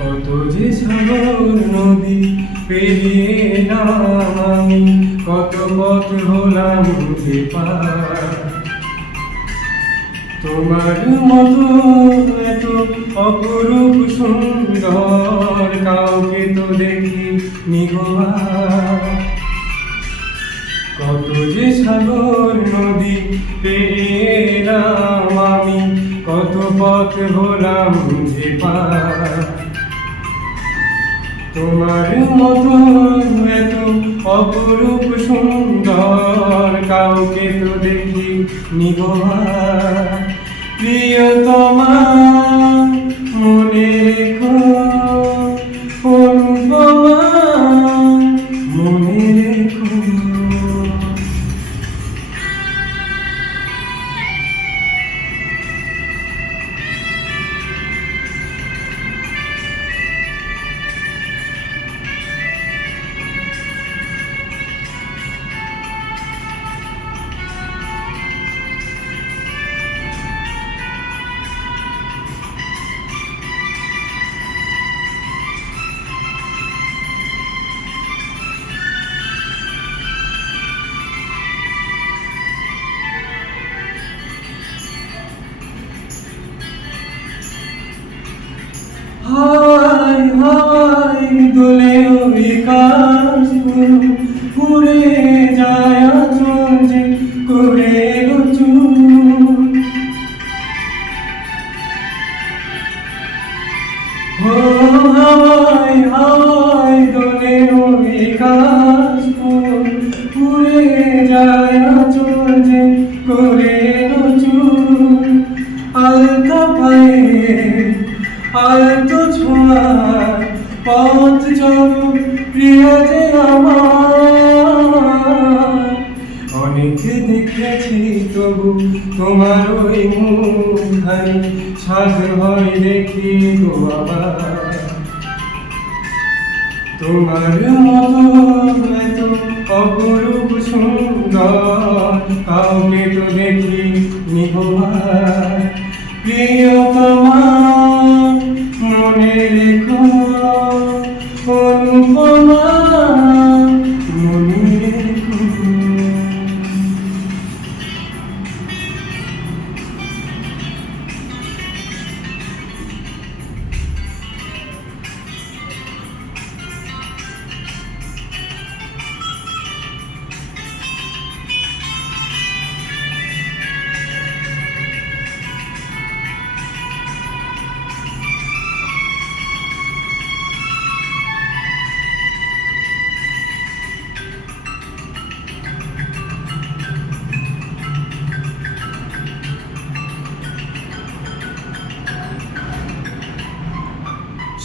কত যে সাগর নদী পেরিয়ে এলাম আমি, কত পথ হলাম যে পার। তোমার মতো এত অপরূপ সুন্দর কাউকে তো দেখি নিগোয়ার। কত যে সাগর নদী পেরিয়ে এলাম আমি, কত পথ হলাম যে পার। তোমার মতো এত অপরূপ সুন্দর কাউকে তো দেখি নিগোয়ার। প্রিয়তমা মনে রেখো, অনুপমা মনে রেখো। হায় হায় দোলে ওই কাশফুল, উড়ে যায় আঁচল যে করে এলো চুর। ও হাওয়ায় হাওয়ায় দোলে ওই কাশফুল, উড়ে যায় আঁচল যে করে এলো চুর। আলতা পায়ে আলতো ছোঁয়ার পথ চলো প্রিয়া যে আমার। অনেক দেখেছি তবু তোমার ওই মুখখানি সাধ হয় দেখি গো আবার। তোমার মতো এত অপরূপ সুন্দর কাউকে তো দেখি নিগোয়ার। প্রিয়তমা মনে রেখো, অনুপমা মনে রেখো।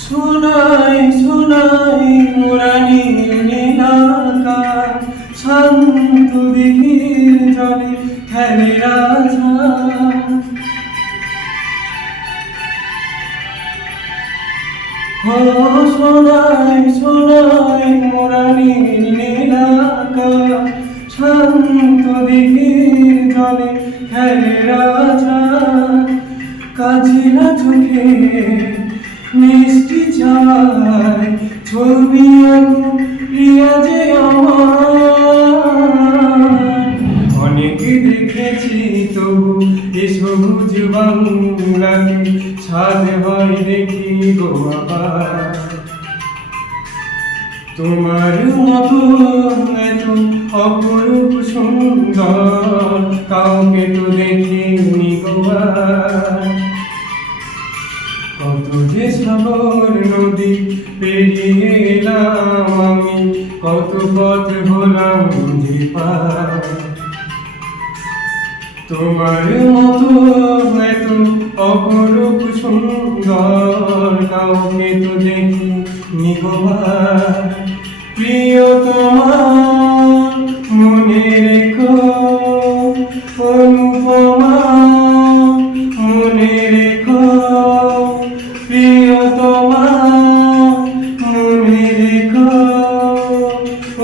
শোনাই শোনাই মুরানি নীলাকার, শান্ত দিঘির জলে খেলে রাজহাঁস। ও শোনাই শোনাই মুরানি নীলাকার, শান্ত দিঘির জলে খেলে রাজহাঁস। কাজিরা চোখে মিষ্টি চায় ছবি আঁকো প্রিয়া যে আমার। অনেক দেখেছি তবু এ সবুজ বাংলাকে ছাদ হয় দেখি গো আবার। তোমার মতো এত অপরূপ সুন্দর কাউকে তো দেখি নিগোয়ার। কত যে সাগর নদী পেরিয়ে এলাম আমি, কত পথ হলাম যে পার। তোমার মতো এত অপরূপ সুন্দর কাউকে তো দেখি নিগোয়ার। প্রিয়তমা মনে রেখো, অনুপমা মনে রেখো। প্রিয়তমা মনে রেখো,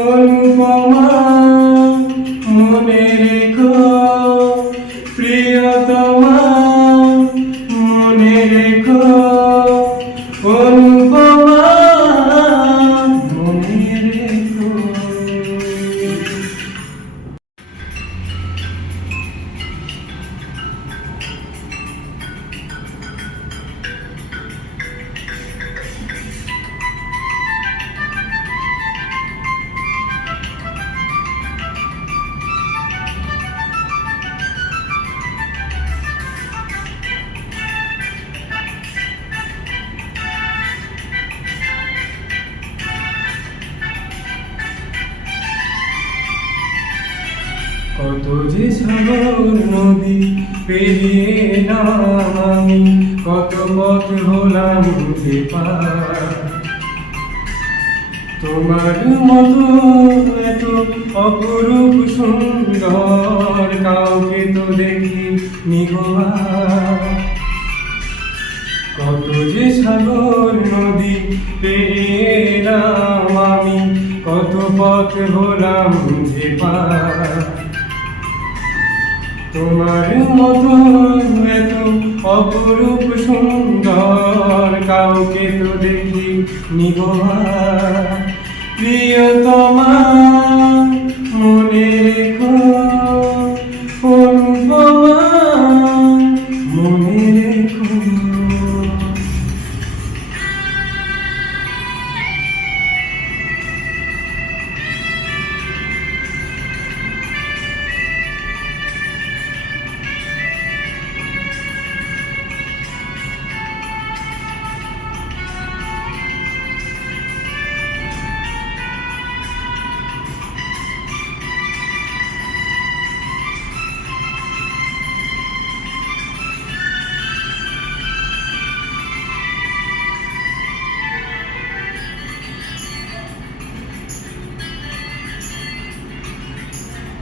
অনুপমা মনে রেখো। প্রিয়তমা মনে রেখো, অনুপমা। কত যে সাগর নদী পেরিয়ে এলাম আমি, কত পথ হলাম যে পার। তোমার মতো এত অপরূপ সুন্দর কাউকে তো দেখি নিগোয়ার। কত যে সাগর নদী পেরিয়ে এলাম আমি, কত পথ হলাম যে পার। তোমার মতো এত অপরূপ সুন্দর কাউকে তো দেখি নিগোয়ার। প্রিয়তমা মনে রেখো, অনুপমা মনে রেখো।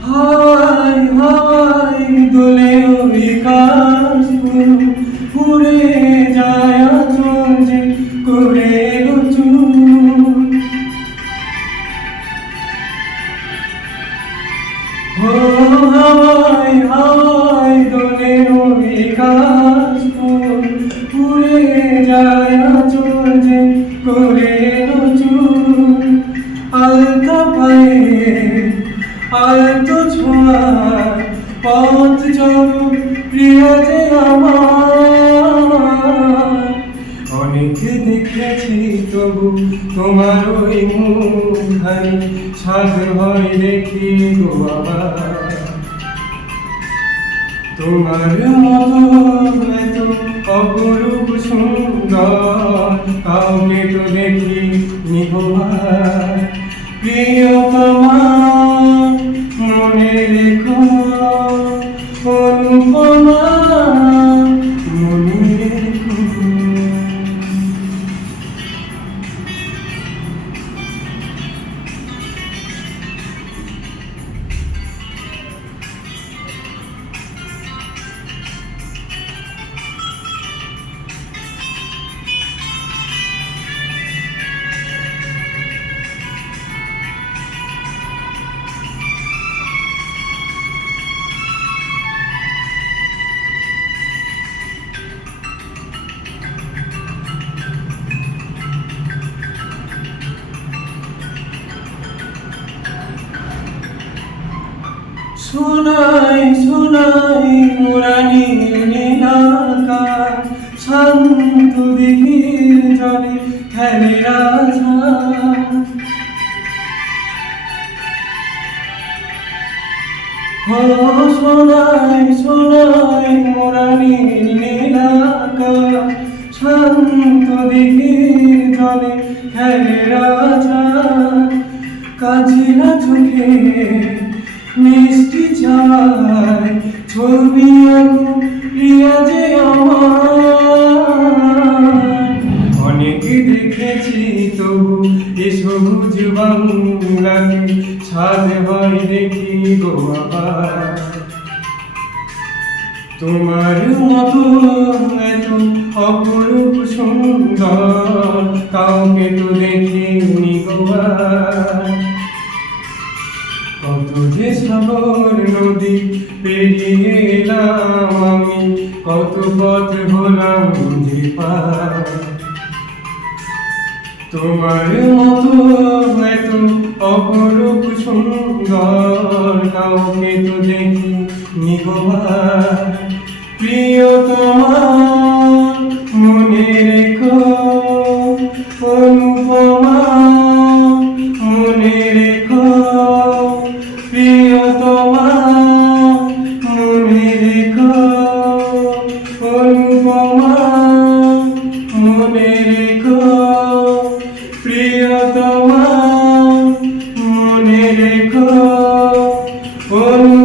হায় হায় দোলে ওই কাশগুলো উড়ে যায় আঁচল যে করে চুর। ও হাওয়ায় হাওয়ায় দোলে ওই কাশগুলো উড়ে যায় আঁচল যে করে চুর। আলতা পায়ে আলতো ছোঁয়ার পথ চলো প্রিয়া যে আমার। অনেক দেখেছি তবু তোমার ওই মুখখানি সাধ হয় দেখি গো আবার। তোমার মতো এত অপরূপ সুন্দর কাউকে তো দেখি নিগোয়ার। প্রিয়তমা মনে রেখো, অনুপমা মনে রেখো। শোনাই শোনাই মুরানি নীলাকার, শান্ত দিঘির জলে খেলে রাজহাঁস। ও শোনাই শোনাই মুরানি নীলাকার, শান্ত দিঘির জলে খেলে রাজহাঁস। কাজিরা চোখে মিষ্টি চায় ছবি আঁকো প্রিয়া যে আমার। অনেক দেখেছি তবু এ সবুজ বাংলাকে ছাদ হয় দেখি গো আবার। তোমার মতো এত অপরূপ সুন্দর কাউকে তো দেখি নিগোয়ার। কত যে সাগর নদী পেরিয়ে এলাম আমি, কত পথ হলাম যে পার। তোমার মতো এত অপরূপ সুন্দর কাউকে তো দেখি নিগোয়ার। প্রিয়তমা মনে রেখো, অনুপমা মনে রেখো। প্রিয়তমা মনে রেখো, অনুপমা মনে রেখো। প্রিয়তমা মনে রেখো, অনুপমা।